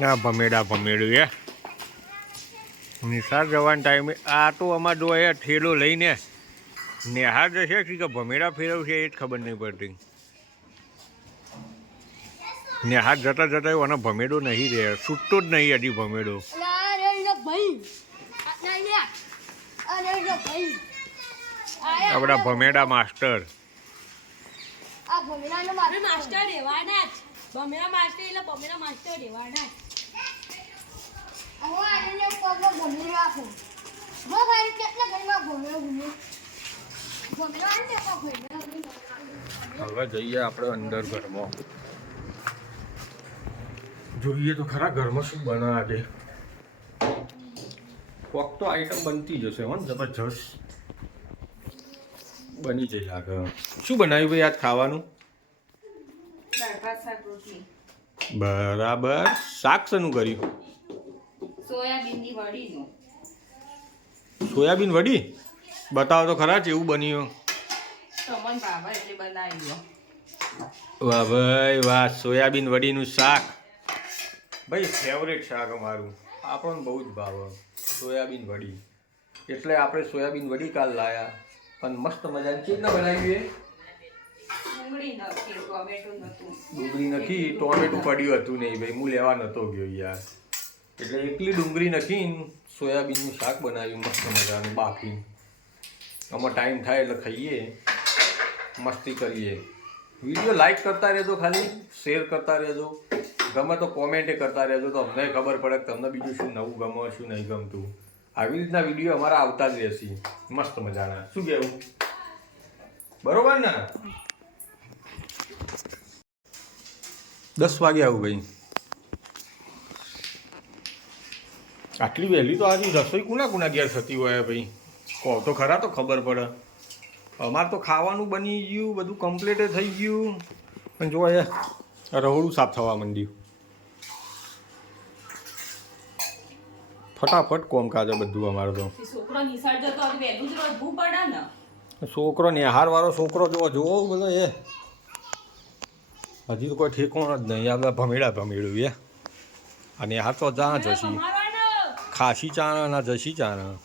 ના ભમેડું એ નિશાળ જવાના ટાઈમે આ તો અમારે જો એ ઠેલો લઈને નેહાર જશે કે ભમેડા ફેરવશે એ જ ખબર નહીં પડતી. નેહાર જતા જતા એનો ભમેડો નહીં રહે, છૂટતો જ નહીં હજી ભમેડો. આપણા ભમેડા માસ્ટર હવે જઈએ આપણે અંદર ઘરમાં, જોઈએ તો ખરા ઘરમાં શું બનાવે છે. કોક તો આઈટમ બનતી જશે હો, જબરજસ્ત બની જઈ આગળ. શું બનાવ્યું ભાઈ આજ ખાવાનું? બરાબર. શાક શેનું કર્યું? સોયાબીન વડી. બતાવો તો ખરા એવું બન્યું. વાહ ભાઈ વાહ, સોયાબીન વડીનું શાક ભાઈ ફેવરેટ શાક અમારું, આપણને બહુ જ ભાવે સોયાબીન વડી. એટલે આપણે સોયાબીન વડી કાલ લાયા અને મસ્ત મજાની ચીજ બનાવી. ડુંગળી નથી, ટોમેટું પડ્યું હતું નહીં ભાઈ, હું લેવા નહોતો ગયો યાર. એટલે એકલી ડુંગળી નાખીને સોયાબીનનું શાક બનાવ્યું મસ્ત મજાનું બાફી. આમાં ટાઈમ થાય એટલે ખાઈએ, મસ્તી કરીએ. વિડીયો લાઈક કરતા રહેજો, ખાલી શેર કરતા રહેજો, ગમે તો કોમેન્ટે કરતા રહેજો, તો અમને ખબર પડે કે તમને બીજું શું નવું ગમે શું નહીં ગમતું. આવી રીતના વિડીયો અમારા આવતા જ રહેશે મસ્ત મજાના. શું કહેવું? બરોબર ને? 10 વાગે આવું ભાઈ. આટલી વહેલી તો આજે રસોઈ કુના ઘેર થતી હોય ભાઈ? કહો તો ખરા તો ખબર પડે. અમારે તો ખાવાનું બની ગયું, બધું કમ્પ્લીટ થઈ ગયું, પણ જો એ રહોડું સાફ થવા માંડ્યું. ફટાફટ કોમ કાજે બધું અમારે તો. છોકરો નેહાર વાળો છોકરો જોવો બધો એ હજી તો કોઈ ઠેકોણ જ નહીં. આપણે ભમેડું એ અને નેહાર તો જા જશી ખાસી ચાણા ના જશી ચાણા.